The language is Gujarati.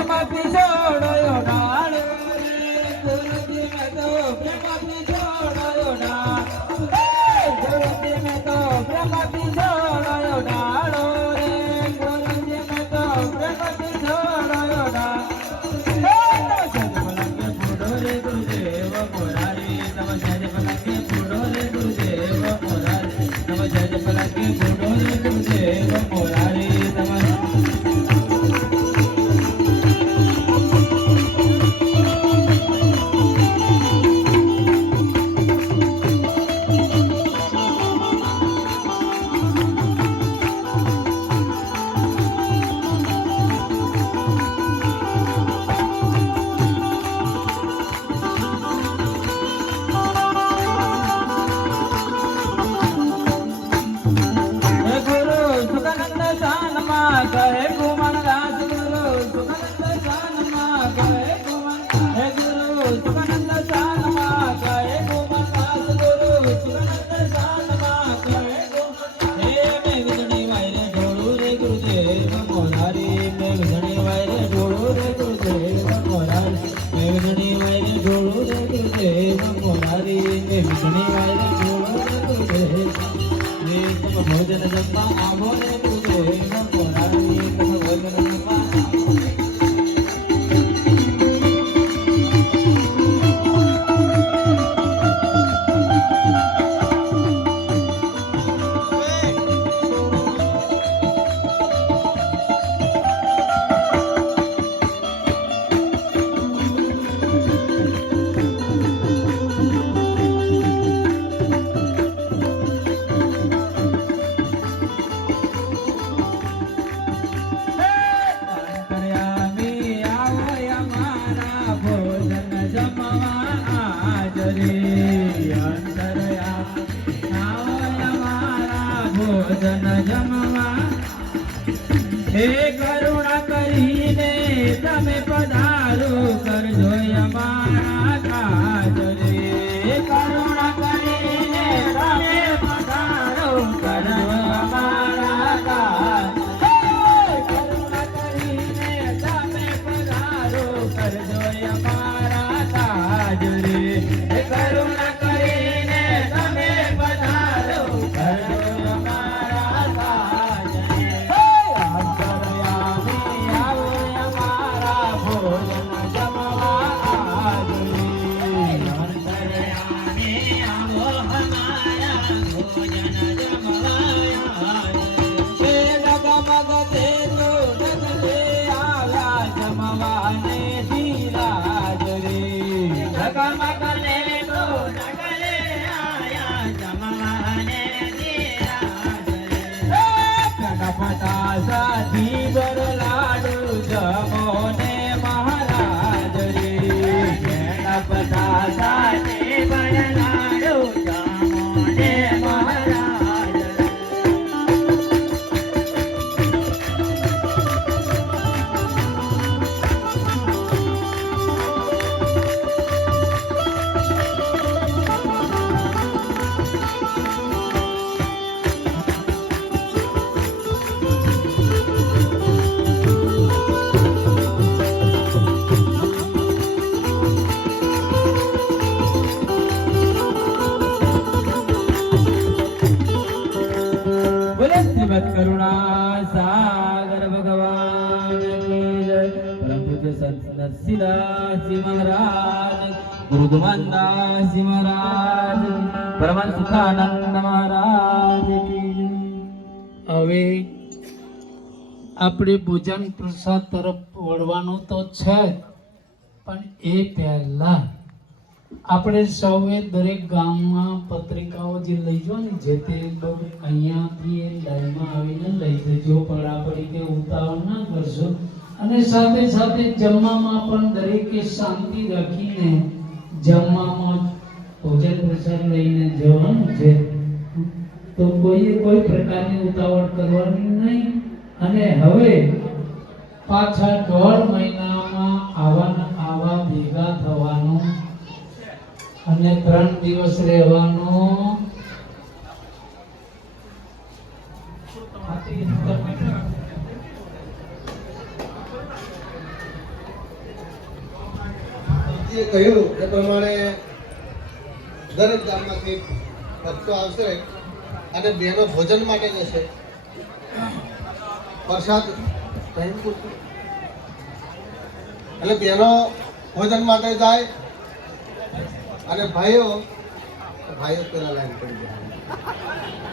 પ્રેમથી જોડાયો ડાળો ગુરુજી મેં મોરારી મેં વિજણી વાયરે ઢોળું રે ભોજન જમવા આવો રે ભોજન જમવા. હે કરુણા કરીને તમે પધારો. સાથી બર લાડુ જમોને કરુણા સાગર ભગવાન પરમ પૂજ્ય મહારાજ ગુરુ મહારાજ પરમહંસ સુખાનંદ મહારાજ હવે આપણે ભોજન પ્રસાદ તરફ વળવાનું તો છે, પણ એ પહેલા આપણે સૌએ દરેક ગામમાં પત્રિકાઓ જે લઈ જો ને, જે તે અહીંયાથી એ લાઈનમાં આવીને લઈ જજો, પડાપડી કે ઉતાવળ ના કરશો અને સાથે સાથે જમવામાં પણ દરેકે શાંતિ રાખીને જમવામાં ભોજન પ્રસાદ લઈને જવાનું છે. તો કોઈએ કોઈ પ્રકારની ઉતાવળ કરવાની નહીં. અને હવે પાછા દોઢ મહિનામાં આવા આવા ભેગા થવાનું અને ત્રણ દિવસ રહેવાનું જે કહ્યું એ પ્રમાણે દરેક ગામમાંથી ભક્તો આવશે અને બહેનો ભોજન માટે જશે પ્રસાદ. એટલે બહેનો ભોજન માટે જાય અને ભાઈઓ ભાઈઓ પેલા લાઈન પડી જાય